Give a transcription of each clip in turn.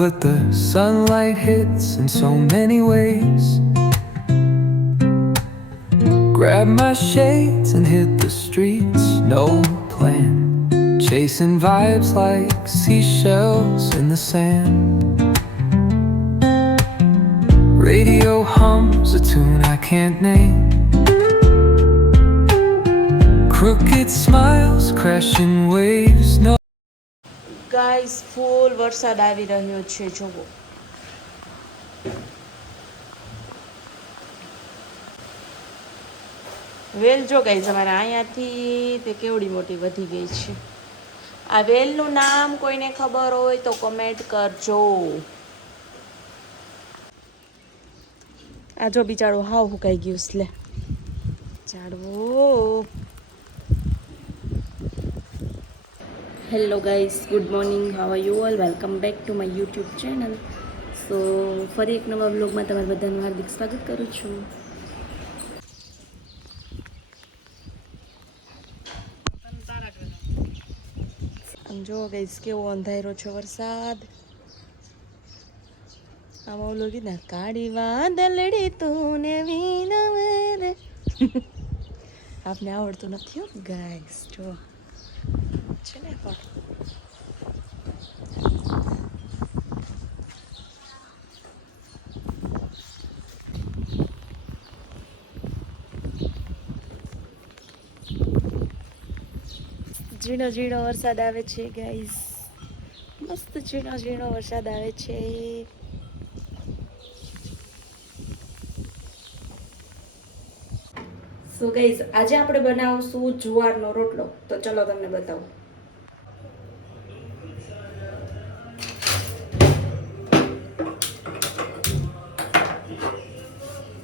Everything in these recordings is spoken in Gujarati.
but the sunlight hits in so many ways. Grab my shades and hit the streets, no plan. Chasing vibes like seashells in the sand. Radio hums a tune I can't name. Crooked smiles, crashing waves, no. Guys full વરસાદ આવી રહ્યો છે જોવો. વેલ જો ગાઈસ અમારે અહીંયાથી તે કેવડી મોટી વધી ગઈ છે. આ વેલનું નામ કોઈને ખબર હોય તો કમેન્ટ કરજો. આ જો બિચારું હાવ હુકાઈ ગયું છે લે ઝાડવું. Hello guys, good morning, how are you all, welcome back to my YouTube channel. So ફરી એક નવા બ્લોગમાં તમારા બધાનું હાર્દિક સ્વાગત કરું છું. આમ જો ગાઈસ કેવો અંધારો છે વરસાદ. આમાં ઓલું કીધું ને, કાળી વાદળડી તું ને વીનવે. આપને આવડતું નથી હો ગાઈસ, જો છે ને પણ ઝીણો ઝીણો વરસાદ આવે છે ગાઈસ, મસ્ત ઝીણો ઝીણો વરસાદ આવે છે. સો ગાઈસ આજે આપણે બનાવશું જુવારનો રોટલો. તો ચલો તમને બતાવું.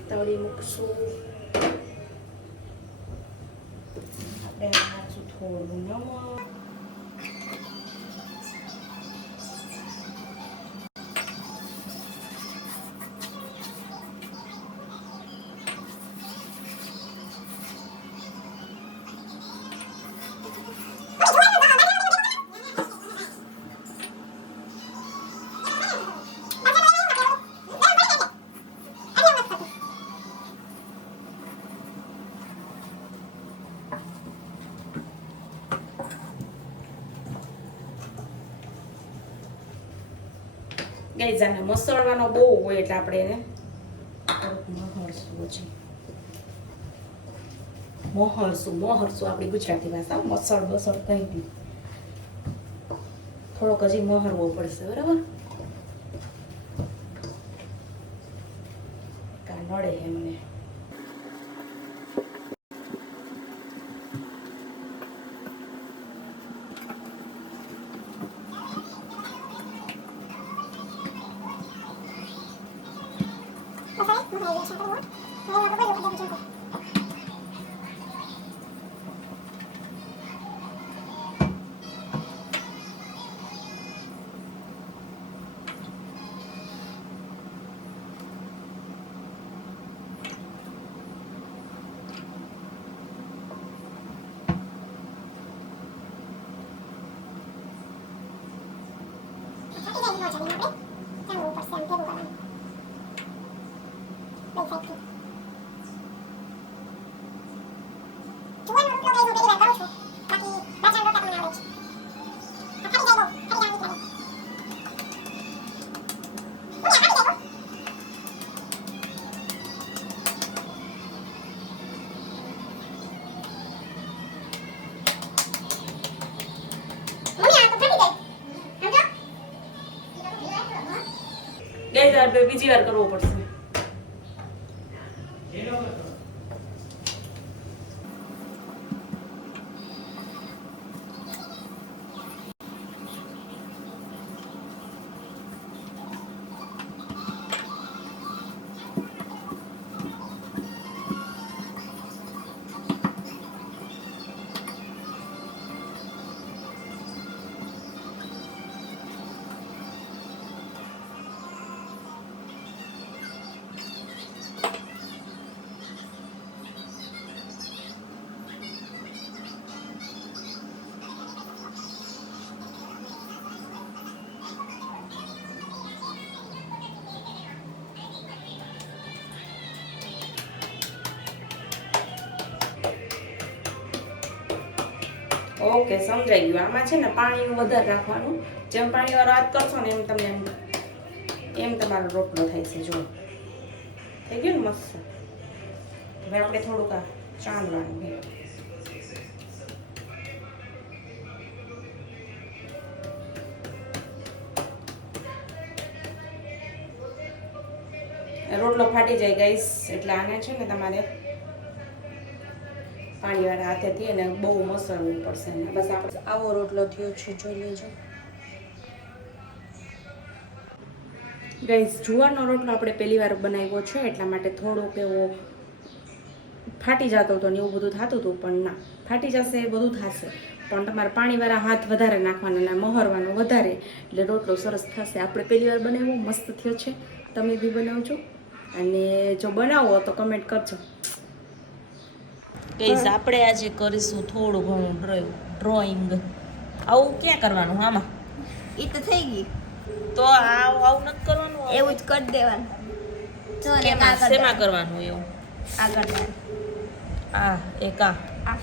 તળી મૂકશું આપણે, નાખશું થોડું નમક. ગાઈસ આને મસળવાનો બહુ હોય એટલે આપણે એને મોહરશું આપણી ગુજરાતી ભાષા. મસળ કંઈ નહીં, થોડોક હજી મોહરવો પડશે, બરાબર? કા નડે એમને. બીજી વાર કરવો પડશે. ઓકે, સમજાઈ ગયું. આમાં છે ને પાણીનું વધારે રાખવાનું. જેમ પાણીવાળો હાથ કરશો ને એમ તમને એમ તમારો રોટલો થાય છે. જો થઈ ગયું ને મસ્ત. હવે આપણે થોડુંક આ ચાંદવાનું છે. રોટલો ફાટી જાય ગાઈસ, એટલે આને છે ને તમારે પાણીવાળા હાથેથી અને બહુ મસળવું પડશે. બસ આપણે આવો રોટલો થયો છે, જોઈ લેજો ગાઈસ. જુવારનો રોટલો આપણે પહેલી વાર બનાવ્યો છે, એટલા માટે થોડોક એવો ફાટી જતો હતો ને એવું બધું થતું હતું, પણ ના ફાટી જશે, એ બધું થશે, પણ તમારે પાણીવાળા હાથ વધારે નાખવાના અને મહરવાનો વધારે, એટલે રોટલો સરસ થશે. આપણે પહેલી વાર બનાવ્યો, મસ્ત થયો છે. તમે બી બનાવજો, અને જો બનાવો તો કમેન્ટ કરજો. કઈશ આપણે આજે કરીશું થોડું ઘણું ડ્રોઈંગ. આવું ક્યાં કરવાનું આમાં? એ તો થઈ ગઈ. તો આવું નથી કરવાનું, એવું જ કરી દેવાનું. શેમાં કરવાનું એવું? આગળ આ એક અહીંયા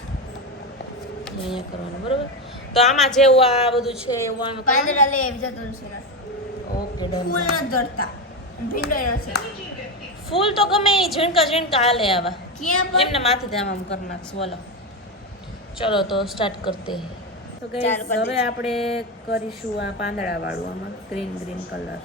કરવાનું, બરોબર? તો આમાં જેવું આ બધું છે એવું આમાં પાંદડા લઈ આવી જતો છે. Okay, done. ફૂલ ન ધરતા, ભીંડો નથી. ફૂલ તો ગમે એ ઝીણકા ઝીણકા હાલે આવા, ક્યાં પણ એમને માથે આમ કરી નાખશું. હાલો ચલો તો સ્ટાર્ટ કરતે. તો ગાઈસ હવે આપણે કરીશું આ પાંદડા વાળું, આમાં ગ્રીન કલર.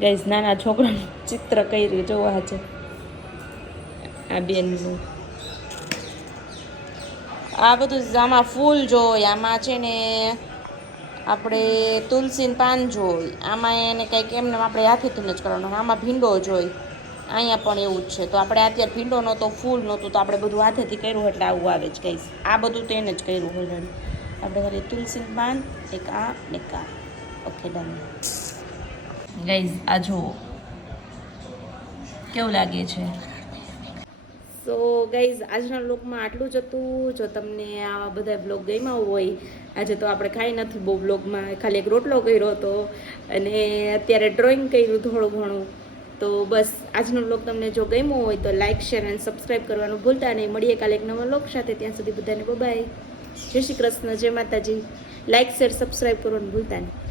ગાઈસ નાના છોકરાનું ચિત્ર કર્યું જોવા છે આ બેનનું. આ બધું આમાં ફૂલ જોઈ, આમાં છે ને આપણે તુલસીનું પાન જોઈ, આમાં એને કંઈક એમને આપણે હાથેથી જ કરવાનું. આમાં ભીંડો જોઈ, અહીંયા પણ એવું જ છે. તો આપણે અત્યારે ભીંડો નહોતો, ફૂલ નહોતું, તો આપણે બધું હાથેથી કર્યું એટલે આવું આવે જ ગાઈસ. આ બધું તો એને જ કર્યું ઓલરેડી. આપણે ખાલી તુલસીનું પાન, એક આ ને એક આ. Okay done guys. આ જુઓ કેવું લાગે છે. સો ગાઈઝ આજના બ્લોગમાં આટલું જ હતું. જો તમને આવા બધા બ્લોગ ગમ્યા હોય, આજે તો આપણે કાંઈ નથી બહુ બ્લોગમાં, ખાલી એક રોટલો કર્યો હતો અને અત્યારે ડ્રોઈંગ કર્યું થોડું ઘણું. તો બસ આજનો બ્લોગ તમને જો ગમ્યો હોય તો લાઇક, શેર અને સબસ્ક્રાઈબ કરવાનું ભૂલતા નહીં. મળીએ કાલે એક નવા બ્લોગ સાથે. ત્યાં સુધી બધાને બાય. જય શ્રી કૃષ્ણ, જય માતાજી. લાઇક, શેર, સબસ્ક્રાઈબ કરવાનું ભૂલતા નહીં.